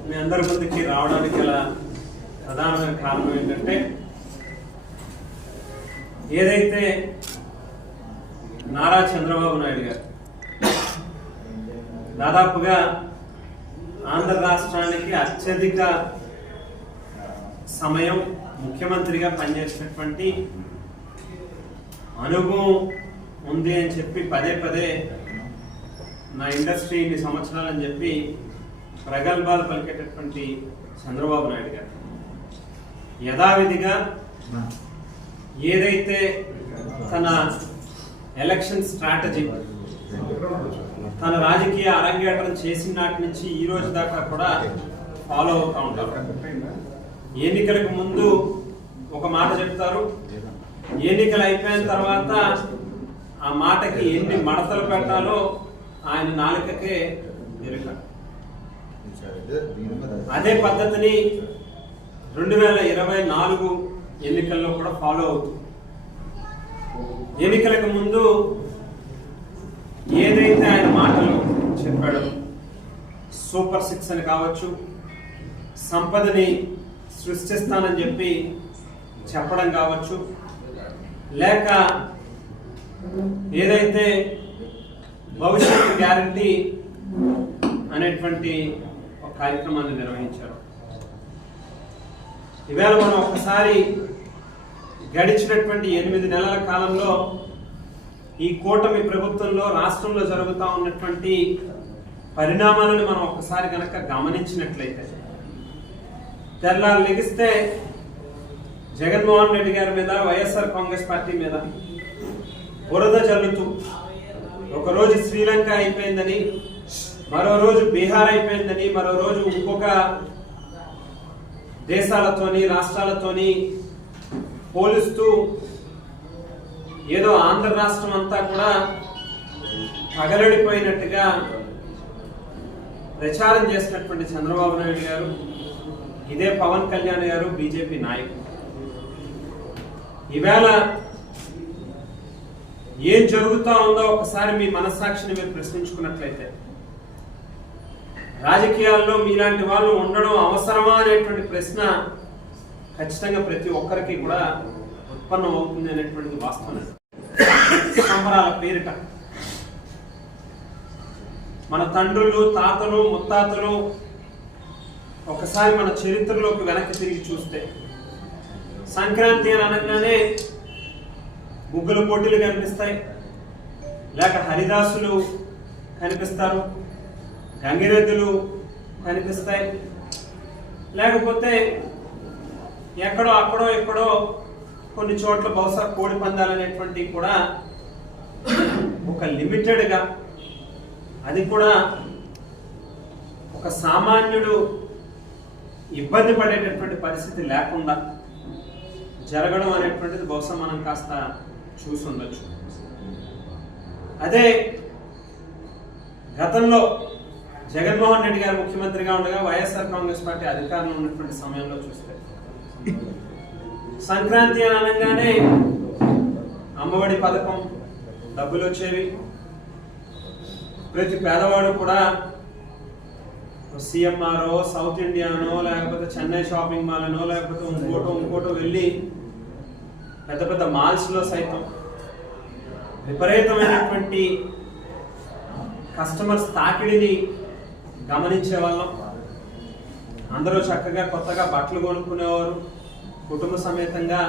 మీ అందరి ముందుకి రావడానికి గల ప్రధానమైన కారణం ఏంటంటే ఏదైతే నారా చంద్రబాబు నాయుడు గారు దాదాపుగా ఆంధ్ర రాష్ట్రానికి అత్యధిక సమయం ముఖ్యమంత్రిగా పనిచేసినటువంటి అనుభవం ఉంది అని చెప్పి పదే పదే నా ఇండస్ట్రీ ఇన్ని సంవత్సరాలు అని చెప్పి ప్రగల్భాలు పలికేటటువంటి చంద్రబాబు నాయుడు గారు. యథావిధిగా ఏదైతే తన ఎలక్షన్ స్ట్రాటజీ తన రాజకీయ అరంగేటం చేసిన నాటి నుంచి ఈ రోజు దాకా కూడా ఫాలో అవుతూ ఉంటారు. ఎన్నికలకు ముందు ఒక మాట చెప్తారు. ఎన్నికలు అయిపోయిన తర్వాత ఆ మాటకి ఎన్ని మడతలు పెట్టాలో ఆయన నాలుకకే ఎరుక. అదే పద్ధతిని రెండు వేల ఇరవై నాలుగు ఎన్నికల్లో కూడా ఫాలో అవుతుంది. ఎన్నికలకు ముందు ఏదైతే ఆయన మాటలు చెప్పాడో సూపర్ సిక్స్ అని కావచ్చు సంపదని సృష్టిస్తానని చెప్పి చెప్పడం కావచ్చు లేక ఏదైతే భవిష్యత్తు గ్యారంటీ అనేటువంటి కార్యక్రమాన్ని నిర్వహించారు. ఈవేళ మనం ఒకసారి గడిచినటువంటి ఎనిమిది నెలల కాలంలో ఈ కూటమి ప్రభుత్వంలో రాష్ట్రంలో జరుగుతూ ఉన్నటువంటి పరిణామాలను మనం ఒకసారి కనుక గమనించినట్లయితే తెల్లారు లెగిస్తే జగన్మోహన్ రెడ్డి గారి మీద వైఎస్ఆర్ కాంగ్రెస్ పార్టీ మీద బురద జల్లుతూ ఒకరోజు శ్రీలంక అయిపోయిందని మరో రోజు బీహార్ అయిపోయిందని మరో రోజు ఇంకొక దేశాలతోని రాష్ట్రాలతోని పోలుస్తూ ఏదో ఆంధ్ర రాష్ట్రం అంతా కూడా పగలడిపోయినట్టుగా ప్రచారం చేసినటువంటి చంద్రబాబు నాయుడు గారు ఇదే పవన్ కళ్యాణ్ గారు బీజేపీ నాయకులు. ఈవేళ ఏం జరుగుతూ ఉందో ఒకసారి మీ మనస్సాక్షిని మీరు ప్రశ్నించుకున్నట్లయితే. రాజకీయాల్లో మీలాంటి వాళ్ళు ఉండడం అవసరమా అనేటువంటి ప్రశ్న ఖచ్చితంగా ప్రతి ఒక్కరికి కూడా ఉత్పన్నం అవుతుంది అనేటువంటిది వాస్తవం సంబరాల పేరిట. మన తండ్రులు తాతలు ముత్తాతలు ఒకసారి మన చరిత్రలోకి వెనక్కి తిరిగి చూస్తే సంక్రాంతి అని అనగానే ముగ్గుల పోటీలు కనిపిస్తాయి. లేక హరిదాసులు కనిపిస్తారు. గంగిరెద్దులు కనిపిస్తాయి. లేకపోతే ఎక్కడో అక్కడో ఎక్కడో కొన్ని చోట్ల బహుశా కోడి పందాలు అనేటువంటివి కూడా ఒక లిమిటెడ్గా అది కూడా ఒక సామాన్యుడు ఇబ్బంది పడేటటువంటి పరిస్థితి లేకుండా జరగడం అనేటువంటిది బహుశా మనం కాస్త చూసి ఉండొచ్చు అదే గతంలో జగన్మోహన్ రెడ్డి గారు ముఖ్యమంత్రిగా ఉండగా వైఎస్ఆర్ కాంగ్రెస్ పార్టీ అధికారంలో ఉన్నటువంటి సమయంలో చూస్తే. సంక్రాంతి అని అనగానే అమ్మఒడి పథకం డబ్బులు వచ్చేవి. ప్రతి పేదవాడు కూడా సిఎంఆర్ఓ సౌత్ ఇండియానో లేకపోతే చెన్నై షాపింగ్ మాల్ అనో లేకపోతే ఇంకోటో ఇంకోటో వెళ్ళి పెద్ద పెద్ద మాల్స్లో సైతం విపరీతమైనటువంటి కస్టమర్స్ తాకిడిని గమనించే వాళ్ళం. అందరూ చక్కగా కొత్తగా బట్టలు కొనుక్కునేవారు. కుటుంబ సమేతంగా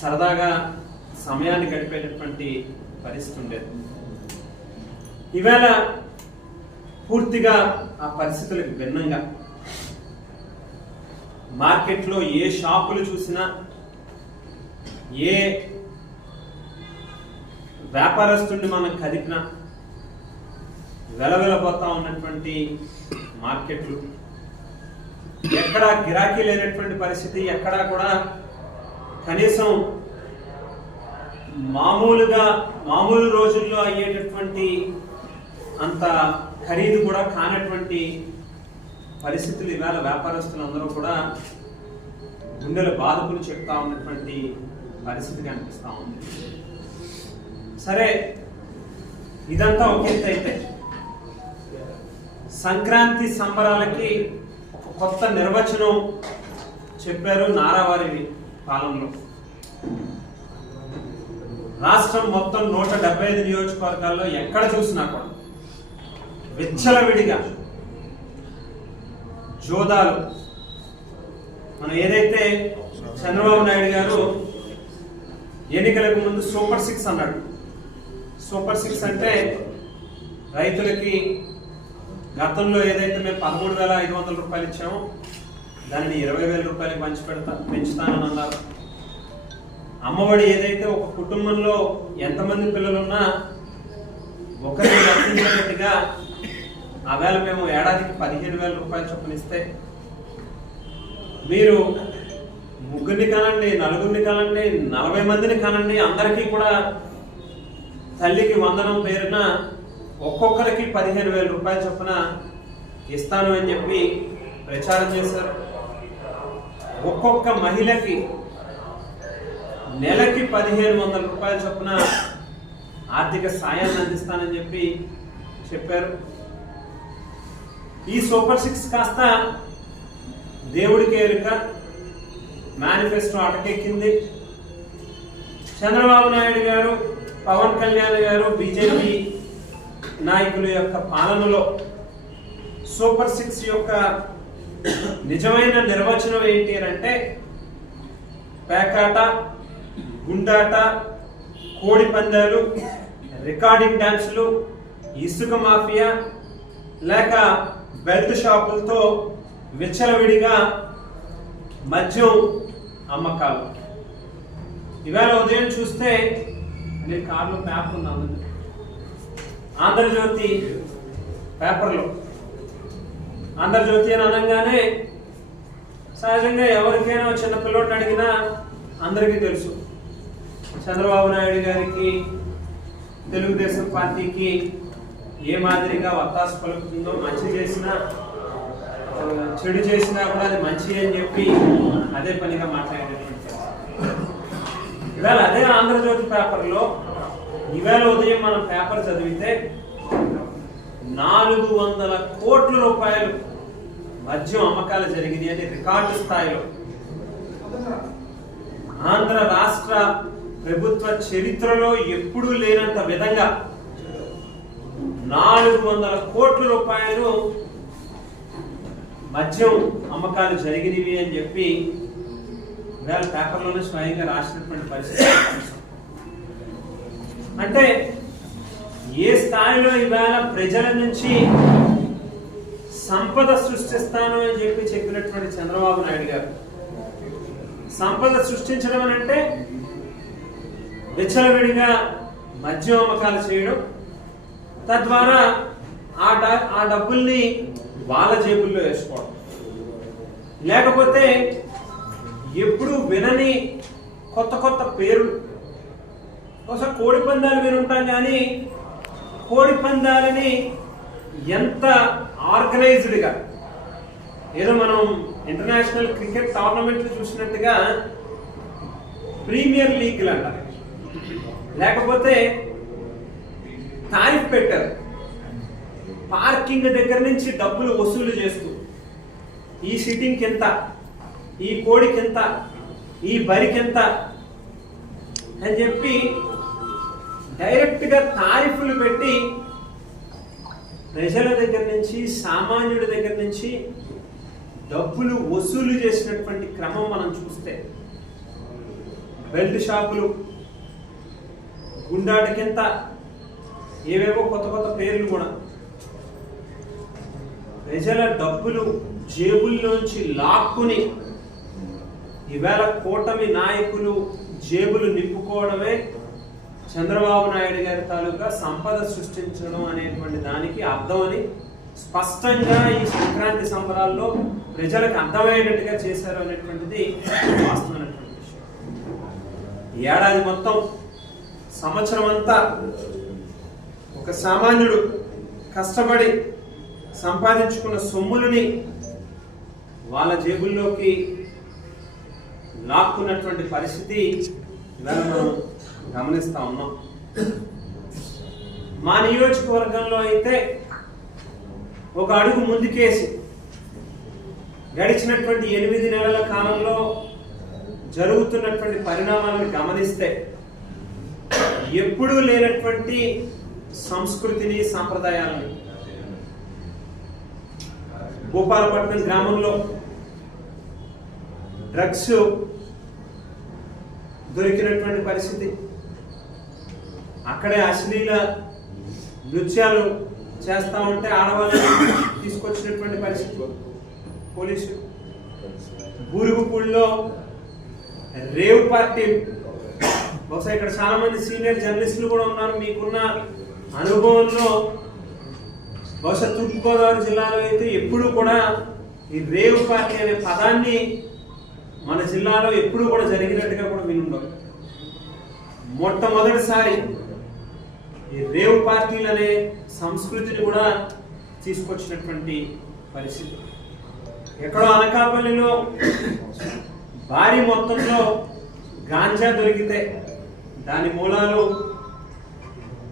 సరదాగా సమయాన్ని గడిపేటటువంటి పరిస్థితి ఉండేది. ఈవేళ పూర్తిగా ఆ పరిస్థితులకు భిన్నంగా మార్కెట్లో ఏ షాపులు చూసినా ఏ వ్యాపారస్తుడిని మనం కదిపినా వెలవెలబోతా ఉన్నటువంటి మార్కెట్లు. ఎక్కడా గిరాకీ లేనటువంటి పరిస్థితి ఎక్కడా కూడా కనీసం మామూలుగా మామూలు రోజుల్లో అయ్యేటటువంటి అంత ఖరీదు కూడా కానటువంటి పరిస్థితులు ఇవాళ వ్యాపారస్తులందరూ కూడా గుండెల బాధకులు చెప్తా ఉన్నటువంటి పరిస్థితి కనిపిస్తూ ఉంది. సరే ఇదంతా ఒక ఎత్తు అయితే. సంక్రాంతి సంబరాలకి కొత్త నిర్వచనం చెప్పారు నారావారి పాలనలో. రాష్ట్రం మొత్తం నూట డెబ్బై ఐదు నియోజకవర్గాల్లో ఎక్కడ చూసినా కూడా విచ్చలవిడిగా జోదాలు. మనం ఏదైతే చంద్రబాబు నాయుడు గారు ఎన్నికలకు ముందు సూపర్ సిక్స్ అన్నాడు. సూపర్ సిక్స్ అంటే రైతులకి గతంలో ఏదైతే మేము పదమూడు వేల ఐదు వందల రూపాయలు ఇచ్చామో దానిని ఇరవై వేల రూపాయలకి పంచి పెడతా పెంచుతానని అన్నారు. అమ్మఒడి ఏదైతే ఒక కుటుంబంలో ఎంతమంది పిల్లలున్నా ఒకరిని రక్షించేటట్టుగా ఆవేళ మేము ఏడాదికి పదిహేను వేల రూపాయలు చొప్పున ఇస్తే మీరు ముగ్గురిని కానండి నలుగురిని కానండి నలభై మందిని కానండి అందరికీ కూడా తల్లికి వందనం పేరున ఒక్కొక్కరికి పదిహేను వేల రూపాయల చొప్పున ఇస్తాను అని చెప్పి ప్రచారం చేశారు. ఒక్కొక్క మహిళకి నెలకి పదిహేను వందల రూపాయల చొప్పున ఆర్థిక సాయాన్ని అందిస్తానని చెప్పి చెప్పారు. ఈ సూపర్ సిక్స్ కాస్త దేవుడికి ఎరుక మేనిఫెస్టో అటకెక్కింది. చంద్రబాబు నాయుడు గారు పవన్ కళ్యాణ్ గారు బీజేపీ నాయకుల యొక్క పాలనలో సూపర్ సిక్స్ యొక్క నిజమైన నిర్వచనం ఏంటి అని అంటే పేకాట గుండాట కోడి పందాలు రికార్డింగ్ డ్యాన్సులు ఇసుక మాఫియా లేక బెల్ట్ షాపులతో విచ్చలవిడిగా మద్యం అమ్మకాలు. ఇవాళ ఉదయం చూస్తే నేను కార్లో పేపర్ ఉంది ఆంధ్రజ్యోతి పేపర్లో. ఆంధ్రజ్యోతి అని అనగానే సహజంగా ఎవరికైనా చిన్న పిల్లోడిని అడిగినా అందరికీ తెలుసు. చంద్రబాబు నాయుడు గారికి తెలుగుదేశం పార్టీకి ఏ మాదిరిగా వత్తాసు పలుకుతుందో మంచి చేసినా చెడు చేసినా కూడా అది మంచి అని చెప్పి అదే పనిగా మాట్లాడేటువంటి ఇవాళ అదే ఆంధ్రజ్యోతి పేపర్లో ఈవేళ ఉదయం మనం పేపర్ చదివితే నాలుగు వందల కోట్ల రూపాయలు మద్యం అమ్మకాలు జరిగింది అని రికార్డు స్థాయిలో ఆంధ్ర రాష్ట్ర ప్రభుత్వ చరిత్రలో ఎప్పుడూ లేనంత విధంగా నాలుగు వందల కోట్ల రూపాయలు మద్యం అమ్మకాలు జరిగినవి అని చెప్పి ఇవాళ పేపర్లోనే స్వయంగా రాసినటువంటి పరిస్థితి అంటే ఏ స్థాయిలో ఇవాళ ప్రజల నుంచి సంపద సృష్టిస్తాను అని చెప్పి చెప్పినటువంటి చంద్రబాబు నాయుడు గారు? సంపద సృష్టించడం అని అంటే విచ్చలవిడిగా మద్యం అమ్మకాలు చేయడం తద్వారా ఆ డ- ఆ డబ్బుల్ని వాళ్ళ జేబుల్లో వేసుకోవడం. లేకపోతే ఎప్పుడు వినని కొత్త కొత్త పేర్లు ఒకసారి కోడి పందాలు వినుంటాం కానీ కోడి పందాలని ఎంత ఆర్గనైజ్డ్గా ఏదో మనం ఇంటర్నేషనల్ క్రికెట్ టోర్నమెంట్లు చూసినట్టుగా ప్రీమియర్ లీగ్లు అంటారు. లేకపోతే టారిఫ్ పెట్టారు. పార్కింగ్ దగ్గర నుంచి డబ్బులు వసూలు చేస్తూ ఈ సిట్టింగ్కి ఎంత ఈ కోడికి ఎంత ఈ బరికి ఎంత అని చెప్పి డైరెక్ట్గా తారీఫులు పెట్టి ప్రజల దగ్గర నుంచి సామాన్యుడి దగ్గర నుంచి డబ్బులు వసూలు చేసినటువంటి క్రమం మనం చూస్తే బెల్ట్ షాపులు గుండాటికింత ఏవేవో కొత్త కొత్త పేర్లు కూడా. ప్రజల డబ్బులు జేబుల్లోంచి లాక్కుని ఈవేళ కూటమి నాయకులు జేబులు నింపుకోవడమే చంద్రబాబు నాయుడు గారి తాలూకా సంపద సృష్టించడం అనేటువంటి దానికి అర్థం అని స్పష్టంగా ఈ సంక్రాంతి సంబరాల్లో ప్రజలకు అర్థమయ్యేటట్టుగా చేశారు అనేటువంటిది వాస్తవమైనటువంటి విషయం. ఏడాది మొత్తం సంవత్సరం అంతా ఒక సామాన్యుడు కష్టపడి సంపాదించుకున్న సొమ్ములని వాళ్ళ జేబుల్లోకి లాక్కున్నటువంటి పరిస్థితి ఇవాళ మనం గమనిస్తా ఉన్నాం. మా నియోజకవర్గంలో అయితే ఒక అడుగు ముందుకేసి గడిచినటువంటి ఎనిమిది నెలల కాలంలో జరుగుతున్నటువంటి పరిణామాలను గమనిస్తే ఎప్పుడూ లేనటువంటి సంస్కృతిని సాంప్రదాయాలని భూపాలపట్నం గ్రామంలో డ్రగ్స్ దొరికినటువంటి పరిస్థితి. అక్కడే అశ్లీల నృత్యాలు చేస్తా ఉంటే ఆడవాళ్ళని తీసుకొచ్చినటువంటి పరిస్థితి. పోలీసు. బూరుగుపూడిలో రేవ్ పార్టీ. బహుశా ఇక్కడ చాలా మంది సీనియర్ జర్నలిస్టులు కూడా ఉన్నారు. మీకున్న అనుభవంలో బహుశా తూర్పుగోదావరి జిల్లాలో అయితే ఎప్పుడు కూడా ఈ రేవ్ పార్టీ అనే పదాన్ని మన జిల్లాలో ఎప్పుడు కూడా జరిగినట్టుగా కూడా వినుండవు మొట్టమొదటిసారి ఈ రేవ్ పార్టీలు అనే సంస్కృతిని కూడా తీసుకొచ్చినటువంటి పరిస్థితి. ఎక్కడో అనకాపల్లిలో భారీ మొత్తంలో గాంజా దొరికితే దాని మూలాలు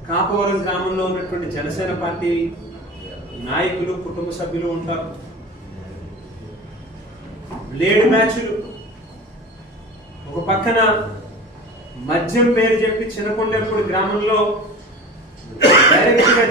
కాపవరం గ్రామంలో ఉన్నటువంటి జనసేన పార్టీ నాయకులు కుటుంబ సభ్యులు ఉంటారు. బ్లేడ్ మ్యాచ్లు ఒక పక్కన మద్యం పేరు చెప్పి చిన్నకొండపూడి గ్రామంలో డైరెక్ట్గా